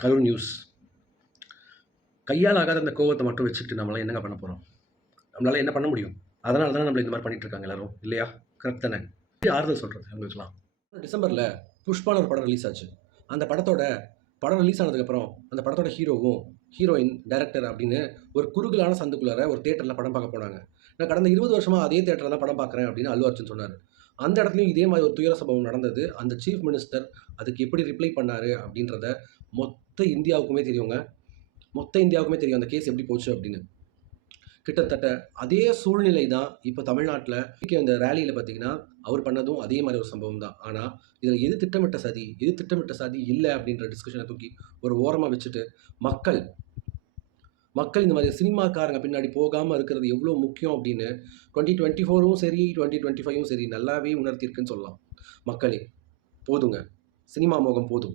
Karur news. கையால் ஆகாத அந்த கோவத்தை மட்டும் வச்சுக்கிட்டு நம்மளால என்னங்க பண்ண போகிறோம்? நம்மளால என்ன பண்ண முடியும்? அதனால தானே நம்மள இந்த மாதிரி பண்ணிட்டு இருக்காங்க எல்லாரும், இல்லையா? கரெக்ட் தானே? ஆறுதல் சொல்கிறது அவங்களுக்குலாம். டிசம்பரில் புஷ்பான ஒரு படம் ரிலீஸ் ஆச்சு. அந்த படம் ரிலீஸ் ஆனதுக்கப்புறம் அந்த படத்தோட ஹீரோவும் ஹீரோயின் டைரக்டர் அப்படின்னு ஒரு குறுகலான சந்துக்குள்ளார ஒரு தேட்டரில் படம் பார்க்க போனாங்க. நான் கடந்த 20 வருஷமாக அதே தேட்டரில் தான் படம் பார்க்குறேன் அப்படின்னு அல்லு அர்ஜுன் சொன்னார். அந்த இடத்துலையும் இதே மாதிரி ஒரு துயர சம்பவம் நடந்தது. அந்த சீஃப் மினிஸ்டர் அதுக்கு எப்படி ரிப்ளை பண்ணார் அப்படின்றத மொத்த இந்தியாவுக்குமே தெரியுங்க. அந்த கேஸ் எப்படி போச்சு அப்படின்னு. கிட்டத்தட்ட அதே சூழ்நிலை தான் இப்போ தமிழ்நாட்டில் அந்த ரேலியில் பார்த்தீங்கன்னா அவர் பண்ணதும் அதே மாதிரி ஒரு சம்பவம் தான். ஆனால் இதில் எது திட்டமிட்ட சதி இல்லை அப்படின்ற டிஸ்கஷனை தூக்கி ஒரு ஓரமாக வச்சுட்டு மக்கள் இந்த மாதிரி சினிமாக்காரங்க பின்னாடி போகாமல் இருக்கிறது எவ்வளோ முக்கியம் அப்படின்னு 2024ம் சரி 2025ம் சரி நல்லாவே உணர்த்தியிருக்குன்னு சொல்லலாம். மக்களே, போதுங்க, சினிமா மோகம் போதும்.